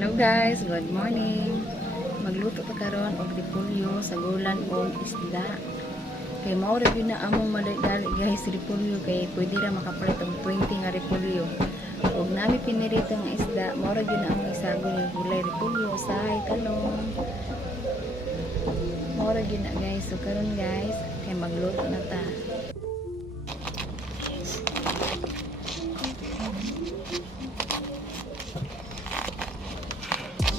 Hello guys, good morning. Magluto pa karon og repolyo sa gulan og isda. Kay mao ra gyud na among madali guys repolyo kay pwede ra makapalit og 20 nga repolyo. Og nami pinirito nga isda, mao ra gyud na among isagol nga gulay repolyo, usahay, talong. Mao ra gyud na guys. So karon guys, kay magluto na ta.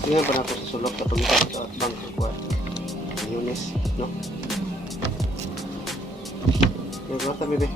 Tingnan pa nato sa sulok sa tumitan sa atbang kuwan. Yunis, no? Yung rata, bebe.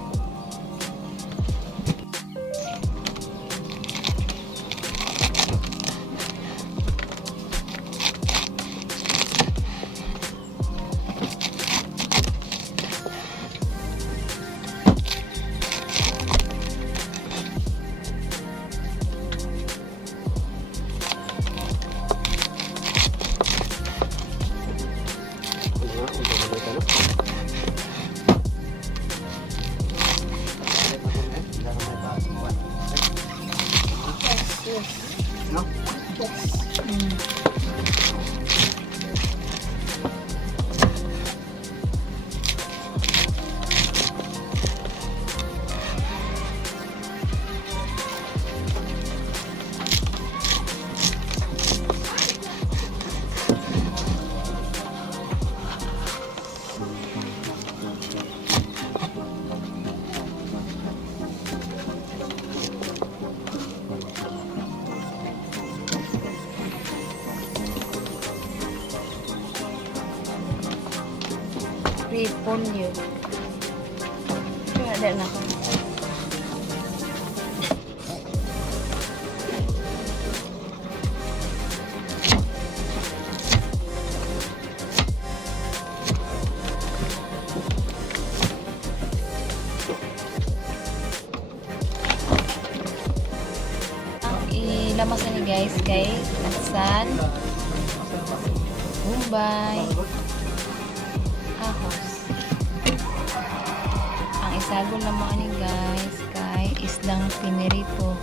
No? Repolyo. Ada na ko. Ilamasan ni guys kay asan, Bombay, ahos. Ang isagol naman ni guys kay isdang pinirito.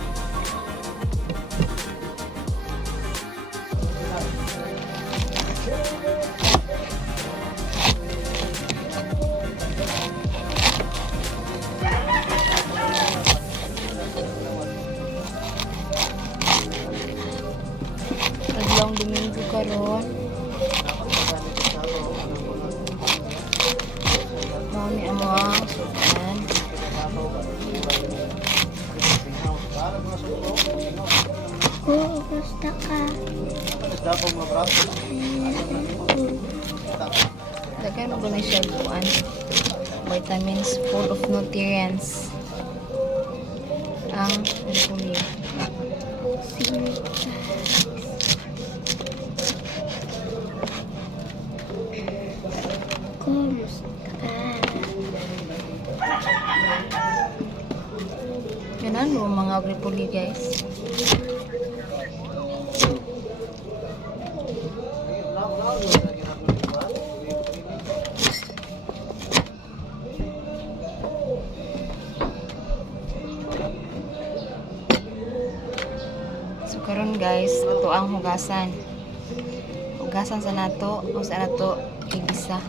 Taglang Domingo karon. Mau ni amang sukan. Gusto ka. Daghan mo na siya buwan. Vitamins full of nutrients. Ang repolyo. Kumusta ka? Yan ano mga repolyo guys. So karon guys, ato ang hugasan. Hugasan sa nato o sa nato igisa.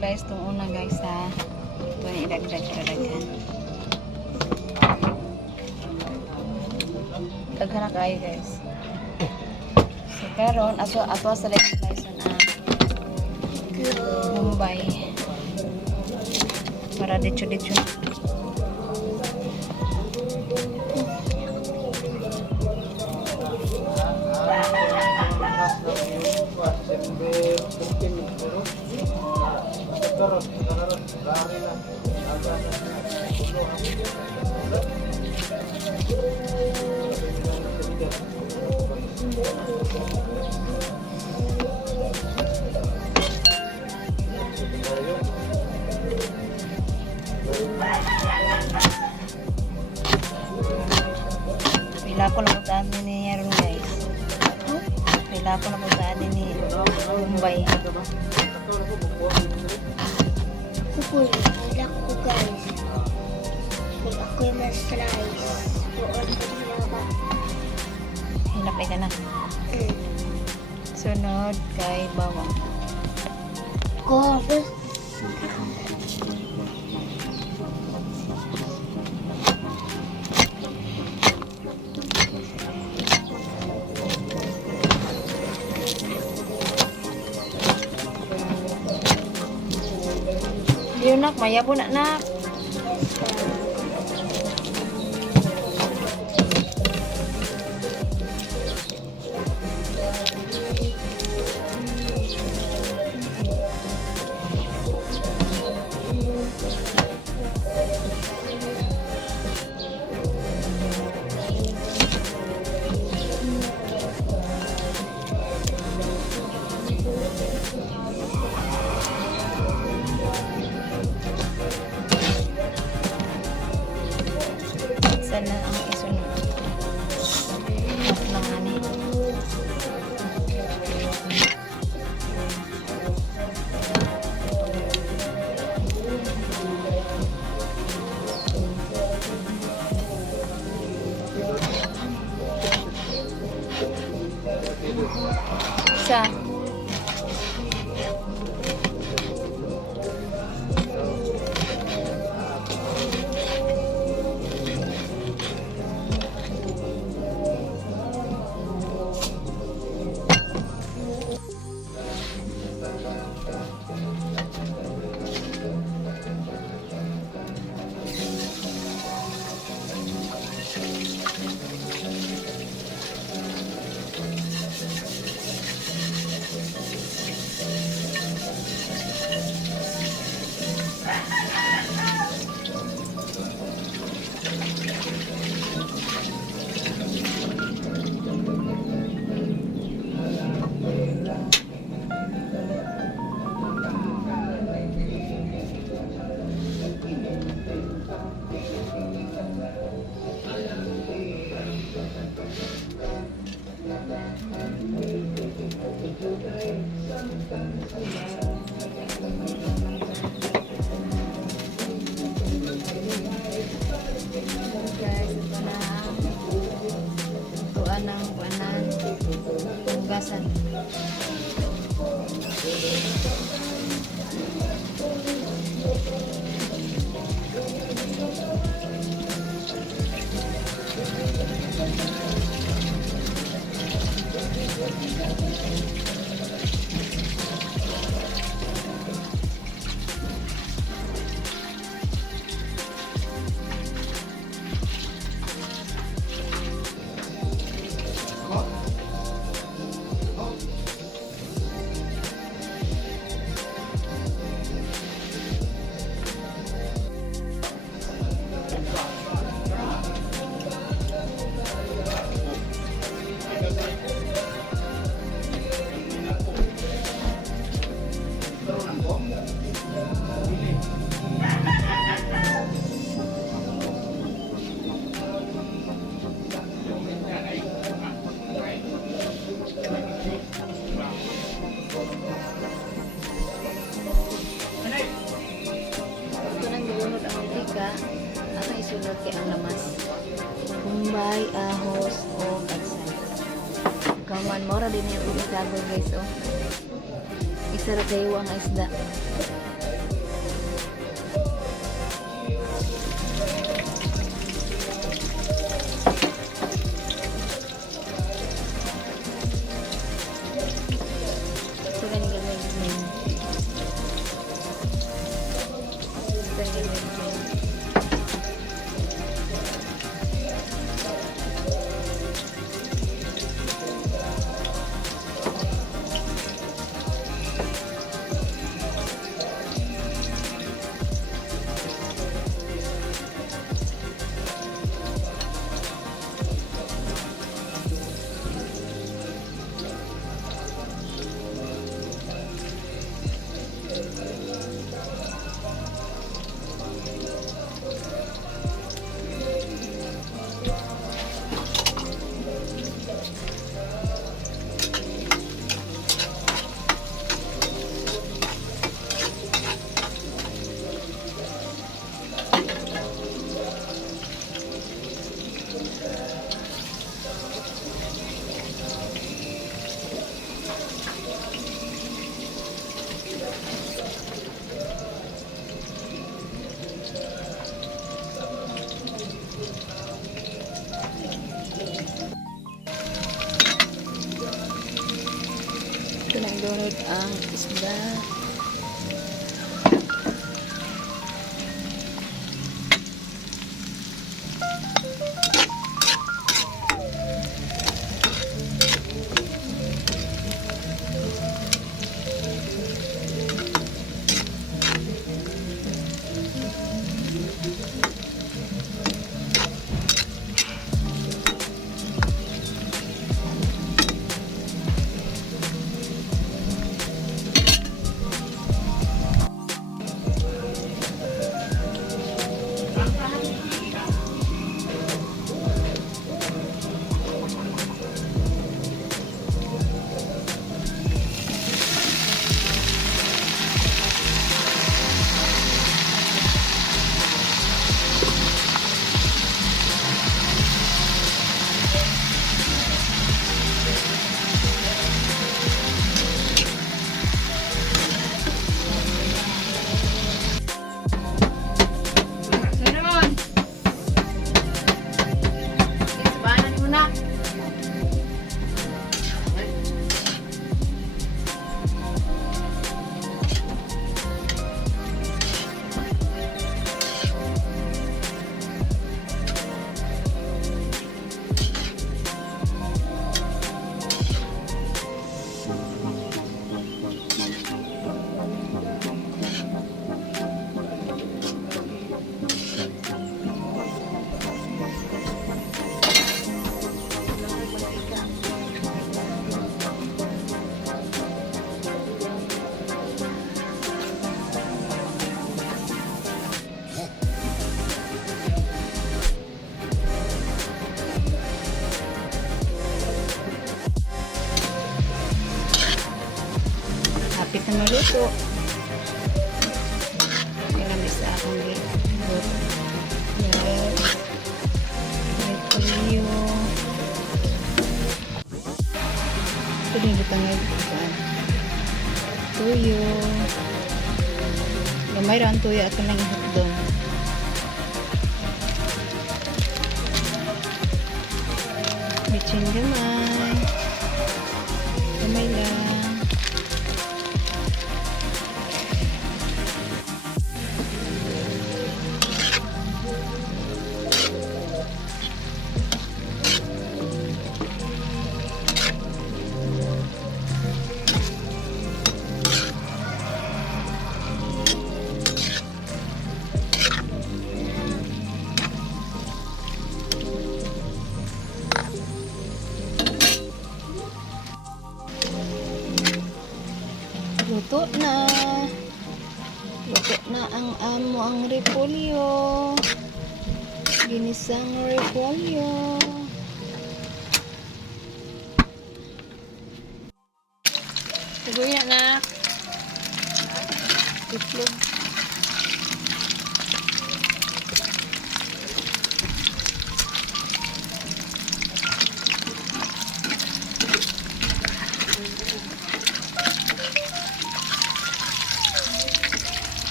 Slice tong una guys ha. Ito na idagdag kadaghan. Daghan na kayo guys. So karon ato sa slice na Bombay. Para dicho-dicho. Sila ako napuntaan din ni Mumbai. Kukuy, wala ko guys. Kung ako'y mas-slice, doon ko nila ba? Hinapay ka na. Sunod kay bawang. Coffee. Yun nak, maya po nak. Sana ang isunod. Off lang ani. Isa. Guys, ito na ang tuan ng buwanan tugasan. Ito nang gulunod ang mantika. Ang isunod kay ang lamas. Bombay, ahos, o kalsan. Kaman, mora din yung pinitago guys, oh. Isa ra kayo ang isda. Ito na yung gagawin. Ito yung gagawin. Ito na ilunod ang isda. Meron! Sabahan mo na. Kapit na maluto. Ilang isa akong luto. Yes. Repolyo. Ito din dito ngayon. Tuyo. Gamay rin ang tuyo at kanang ihotdong. Bitsin gamay. Gamay lang. Luto na. Luto na ang amo ang repolyo. Ginisang repolyo. Saguya na. Itlog.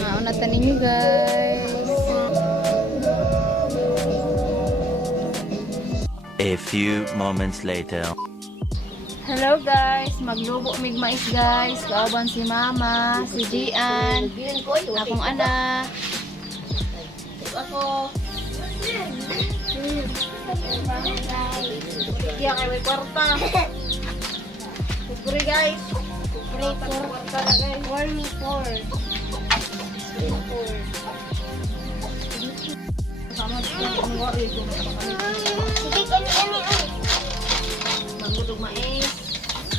Naunatan ninyo guys. A few moments later. Hello guys, maglubo mig mais guys. Kauban si Mama, si Dian, akong anak. Ako. Kaya kay may kwarta. Kupuri guys. Pray for me for. Sama sa mga ito. Sige, kami. Maglutog mais.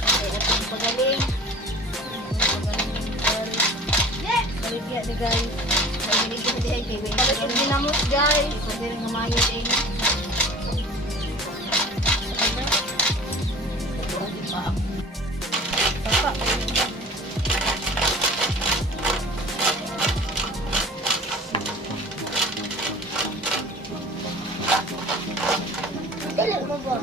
Ay atong pagaling. Baligya di guys. Baligya di ay kay. Baligya dinamos guys. Pwede rin ngamayo din. Dali mo ba?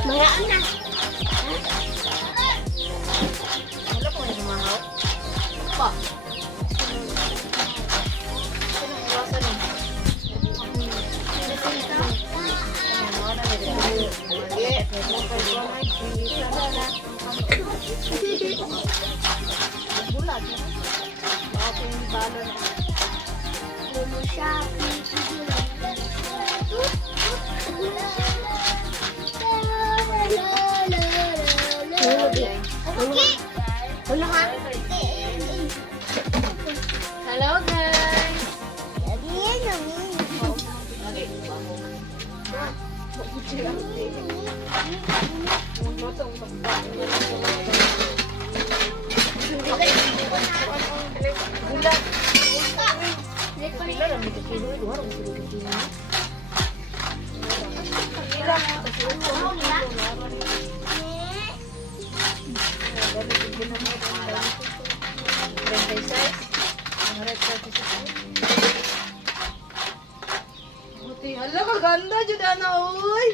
Mga anak. Wala ko na sumahaw. Pa. Lulu Shopee. Wala ka? Hello guys! Hala, kaganda jud ana oy.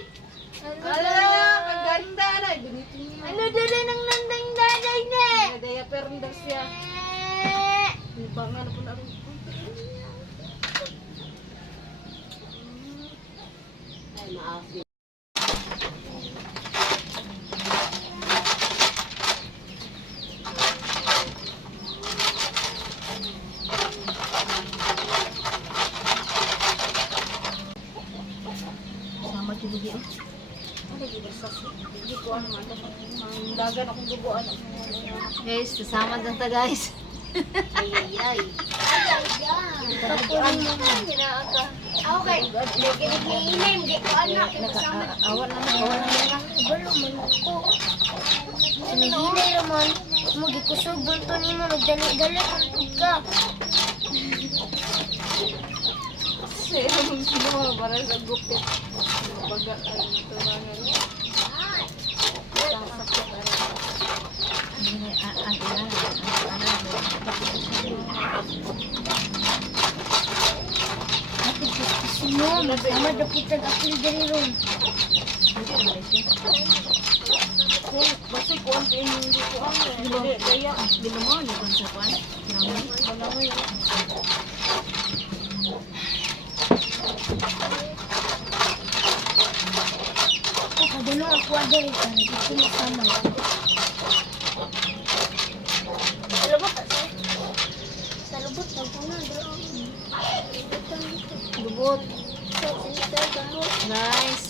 Hala, kaganda na. Ano dali ng nandang daday ne? Daya perndang siya. Ibangan po na rin. Ay, maafi. Sama dito dito. Dagan akong duguan. Guys, sasama dyan ta guys. Okay. Nakikinig ni Inem. Di ko anak. Awan na lang. Balo man ako. Sinahinay naman. Mo gikusog bunto nimo nagdali-dali ang ka. Siya mong sino para sa gupit. Baga ay naturangan. Sino? Sama dapitag apil diri ron. Basta ko ang hindi ko ang hindi kaya Bilo mo, di ba sa kwan? Namin. Kadalo ako diri ka. Gusto mo sama. Salubot sa. Salubot sa puno daw. Lubot. Guys.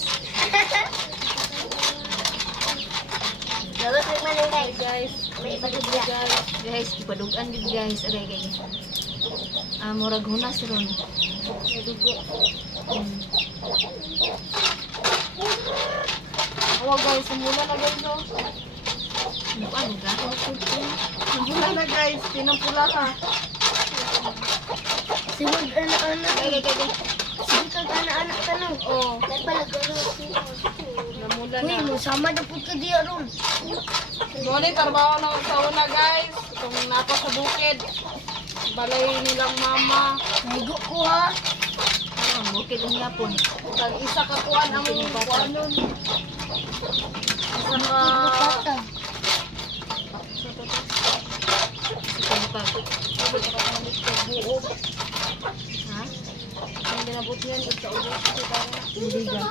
Salubot sa man guys. guys. May ipadugya. Guys, ipadugan gid guys. Aray kay. Murag hunas ron. Awa guys, simula na guys no. Ano ka? Simula na guys, pinampula ka. Sigud anak-anak. Kay. Sige kag anak-anak ka no. Oh, Dahil pala gano'n. namula Uy, na. mo sama na po ka diya ron. Doon trabaho na sa una guys. Itong napa sa bukid. Balay nilang mama. Naigo ko ha. Bukid ang yapon. Tag isa ka kuan ang kuan nun. Isa ka Patag. buo. Ha? Ang ginabot niyan isa ubos kasi tayo. Bibigan.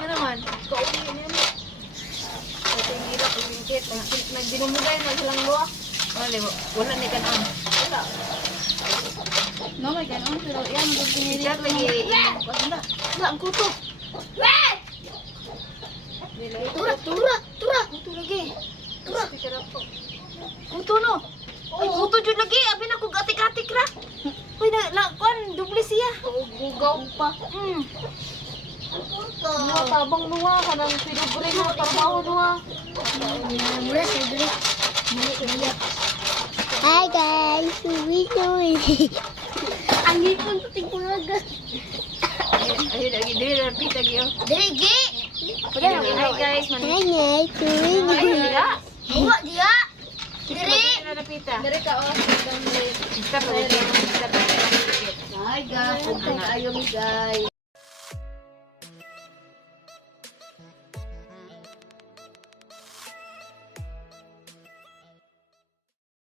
Ano naman? Nagdinumugay na silang luwa. Wala ni kanon. No, may ganon. Pero yan, pinili. Teacher lagi imong Wala, ang kuto. Tura, tura, tura. Tura lagi. Tura. sarap po. Kuto no. Ay kuto jud lagi, abi na ko gatik-gatik ra. Uy na kuan dubli siya. Gugaw pa. Nuwa tabang nuwa kanang pinubre mo trabaho nuwa. Mura sa dili. Hi guys, we doing. Ang ipon to tingulaga. Ayun lagi dili na pita gyud. Dili gi. Hi guys, man. Hi guys, we doing. Buwa dia. Dili. Dari ka oh. Hi guys, ayaw mi guys.